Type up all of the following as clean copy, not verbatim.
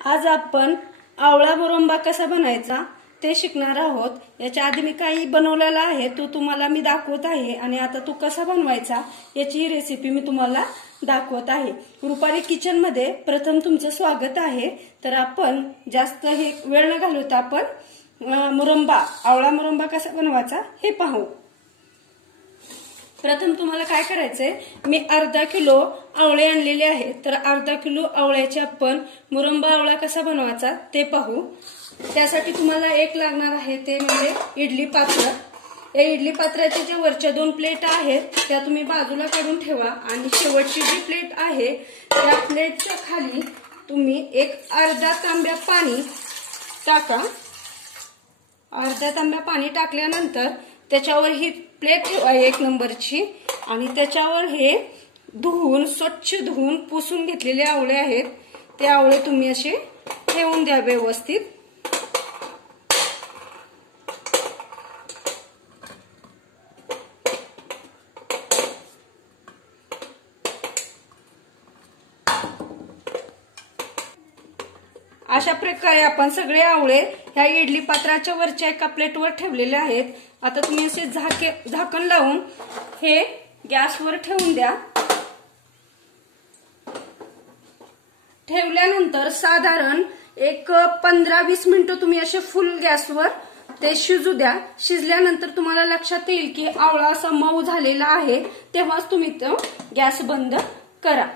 आज आपण आवळा मुरंबा कसा बनायचा ते शिकणार आहोत। याच्या आधी मी काही बनवलेला आहे तो तुम्हाला मी दाखवत आहे आणि आता तो कसा बनवायचा याची रेसिपी मी तुम्हाला दाखवत आहे। रुपाली किचन मध्ये प्रथम तुमचं स्वागत आहे। तर आपण जास्त हे वेळ न घालवता आपण मुरंबा आवळा मुरंबा कसा बनवायचा हे पाहू। प्रथम तुम्हाला काय करायचंय, मी अर्धा किलो आवळे आणलेले आहेत। तर अर्धा किलो आवळ्याचे आपण मुरंबा आवळा कसा बनवायचा ते पाहू। त्यासाठी तुम्हाला एक लागणार आहे ते म्हणजे इडली पात्र। या इडली पात्राच्या ज्या वरच्या दोन प्लेट आहेत त्या तुम्ही बाजूला काढून ठेवा आणि शेवटची जी प्लेट आहे त्या प्लेटच्या खाली तुम्ही एक अर्धा तांब्या पाणी टाका। अर्धा तांब्या पाणी टाकल्यानंतर त्याच्यावर ही प्लेट ठेवा एक नंबरची आणि त्याच्यावर हे स्वच्छ धुवून पुसून घेतलेले आवळे आहेत ते आवळे तुम्ही असे ठेवून द्या व्यवस्थित। अशा प्रकारे आपण सगळे आवळे ह्या इडली पात्राच्या वरच्या एका प्लेटवर ठेवलेले आहेत। आता तुम्ही असे झाकण लावून हे गॅसवर ठेवून द्या। ठेवल्यानंतर साधारण एक 15-20 मिनिटं तुम्ही असे फुल गॅसवर ते शिजू द्या। शिजल्यानंतर तुम्हाला लक्षात येईल की आवळा असा मऊ झालेला आहे, तेव्हाच तुम्ही तो गॅस बंद करा।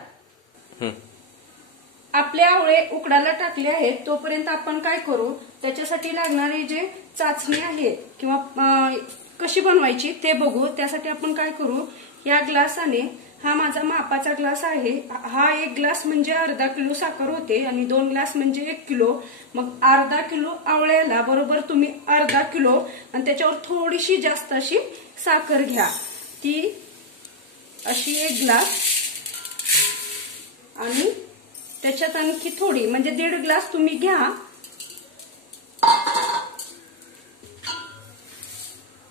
आपले आवळे उकडायला टाकले आहेत तोपर्यंत आपण काय करू, त्याच्यासाठी लागणारे जे चाचणी आहे किंवा कशी बनवायची ते बघू। त्यासाठी आपण काय करू, या ग्लासाने, हा माझा मापाचा ग्लास आहे, हा एक ग्लास म्हणजे अर्धा किलो साखर होते आणि 2 ग्लास म्हणजे 1 किलो। मग अर्धा किलो आवळ्याला बरोबर तुम्ही अर्धा किलो आणि त्याच्यावर थोडीशी जास्त अशी साखर घ्या। ती अशी 1 ग्लास आणि त्याच्यात आणखी थोडी म्हणजे 1.5 ग्लास तुम्ही घ्या।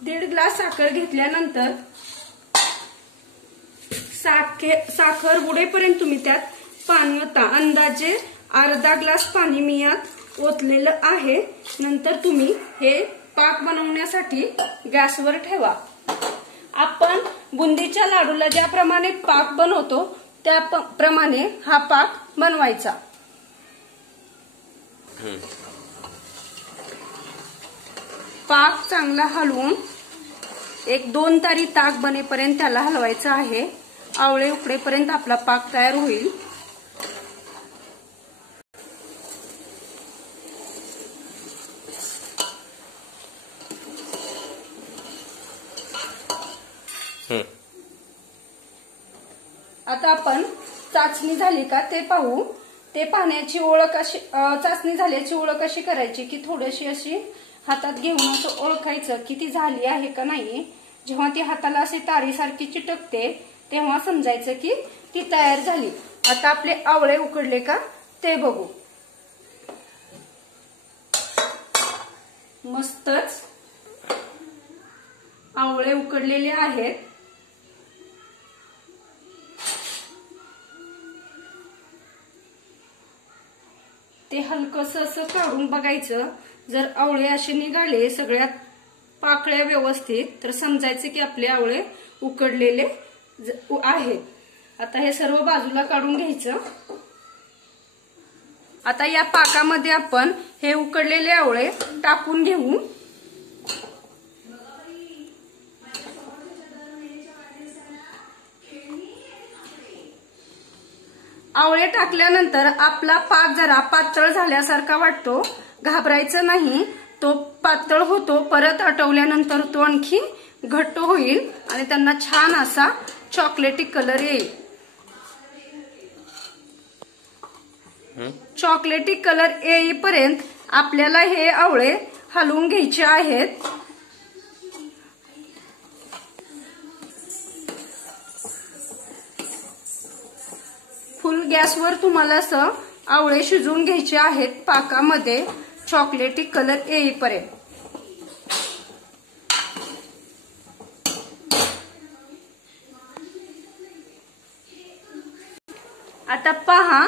1.5 ग्लास साखर घेतल्यानंतर साखर बुडेपर्यंत तुम्ही त्यात पाणी ओता। अंदाजे अर्धा ग्लास पाणी मी यात ओतलेलं आहे। नंतर तुम्ही हे पाक बनवण्यासाठी गॅसवर ठेवा। आपण बुंदीच्या लाडूला ज्याप्रमाणे पाक बनवतो त्याप्रमाणे हा पाक बनवायचा। पाक चांगला हलवून एक 2 तारी ताक बनेपर्यंत त्याला हलवायचं आहे। आवळे उकडेपर्यंत आपला पाक तयार होईल। आता आपण चाचणी झाली का ते पाहू। ते पाहण्याची ओळख अशी, चाचणी झाल्याची ओळख अशी करायची की थोडीशी अशी हातात घेऊन असं ओळखायचं की ती झाली आहे का नाही। जेव्हा ती हाताला अशी तारीसारखी चिटकते तेव्हा समजायचं की ती तयार झाली। आता आपले आवळे उकडले का ते बघू। मस्तच आवळे उकडलेले आहेत। ते हलकस असं काढून बघायचं, जर आवळे असे निघाले सगळ्यात पाकळ्या व्यवस्थित तर समजायचे की आपले आवळे उकडलेले आहेत। आता हे सर्व बाजूला काढून घ्यायचं। आता या पाकामध्ये आपण हे उकडलेले आवळे टाकून घेऊ। आवळे टाकल्यानंतर आपला पाक जरा पातळ झाल्यासारखा वाटतो, घाबरायचं नाही। तो पातळ होतो, परत आटवल्यानंतर तो आणखी घट्ट होईल आणि त्यांना छान असा चॉकलेटी कलर येईल। चॉकलेटी कलर येईपर्यंत आपल्याला हे आवळे हलवून घ्यायचे आहेत। फुल गॅसवर तुम्हाला असं आवळे शिजवून घ्यायचे आहेत पाकामध्ये चॉकलेटी कलर येईपर्यंत। आता पहा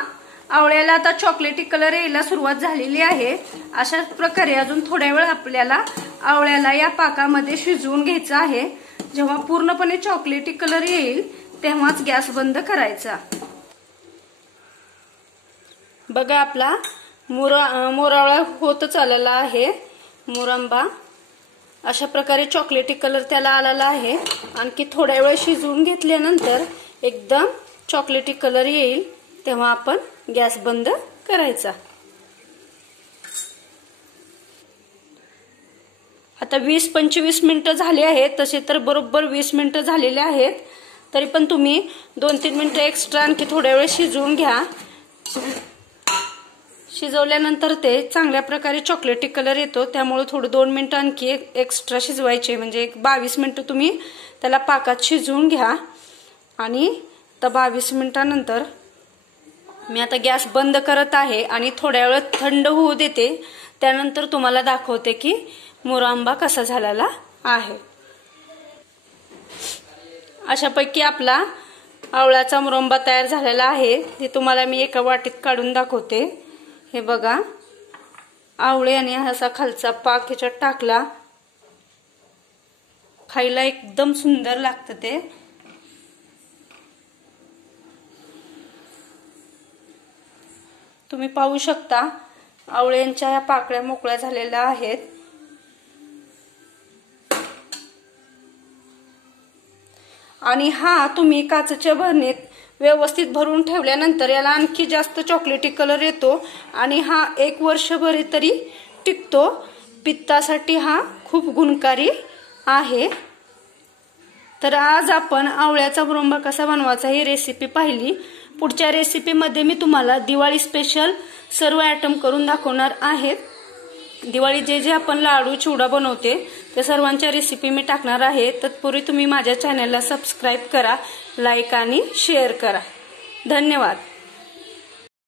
आवळ्याला आता चॉकलेटी कलर यायला सुरुवात झालेली आहे। अशाच प्रकारे अजून थोड्या वेळ आपल्याला आवळ्याला या पाकामध्ये शिजवून घ्यायचं आहे। जेव्हा पूर्णपणे चॉकलेटी कलर येईल तेव्हाच गॅस बंद करायचा। बघा आपला मोरावळा होतच आलेला आहे। मुरंबा अशा प्रकारे चॉकलेटी कलर त्याला आलेला आहे। आणखी थोड्या वेळ शिजवून घेतल्यानंतर एकदम चॉकलेटी कलर येईल तेव्हा आपण गॅस बंद करायचा। आता 20-25 मिनिटं झाली आहेत। तसे तर बरोबर 20 मिनिटं झालेले आहेत। तरी पण तुम्ही 2-3 मिनिटं एक्स्ट्रा आणखी थोड्या वेळ शिजवून घ्या। शिजवल्यानंतर ते चांगल्या प्रकारे चॉकलेटी कलर येतो, त्यामुळे थोडं 2 मिनिटं आणखी एक्स्ट्रा शिजवायचे, म्हणजे 22 मिनिटं तुम्ही त्याला पाकात शिजवून घ्या। आणि आता 22 मिनिटांनंतर मी आता गॅस बंद करत आहे आणि थोड्या वेळ थंड होऊ देते। त्यानंतर तुम्हाला दाखवते की मुरंबा कसा झालेला आहे। अशापैकी आपला आवळ्याचा मुरंबा तयार झालेला आहे। ते तुम्हाला मी एका वाटीत काढून दाखवते। हे बघा, आवळे आणि असा खालचा पाक ह्याच्यात टाकला, खायला एकदम सुंदर लागतं ते। तुम्ही पाहू शकता आवळ्यांच्या या पाकळ्या मोकळ्या झालेल्या आहेत। आणि हा तुम्ही काचेच्या भरणीत व्यवस्थित भरून ठेवल्यानंतर याला आणखी जास्त चॉकलेटी कलर येतो आणि हा 1 वर्षभर तरी टिकतो। पित्तासाठी हा खूप गुणकारी आहे। तर आज आपण आवळ्याचा मुरंबा कसा बनवायचा ही रेसिपी पाहिली। पुढच्या रेसिपीमध्ये मी तुम्हाला दिवाळी स्पेशल सर्व आयटम करून दाखवणार आहे। दिवाळी जे आपण लाडू चिवडा बनवते त्या सर्वांच्या रेसिपी मी टाकणार आहे। तत्पूर्वी तुम्ही माझ्या चॅनलला सबस्क्राइब करा, लाईक आणि शेअर करा। धन्यवाद।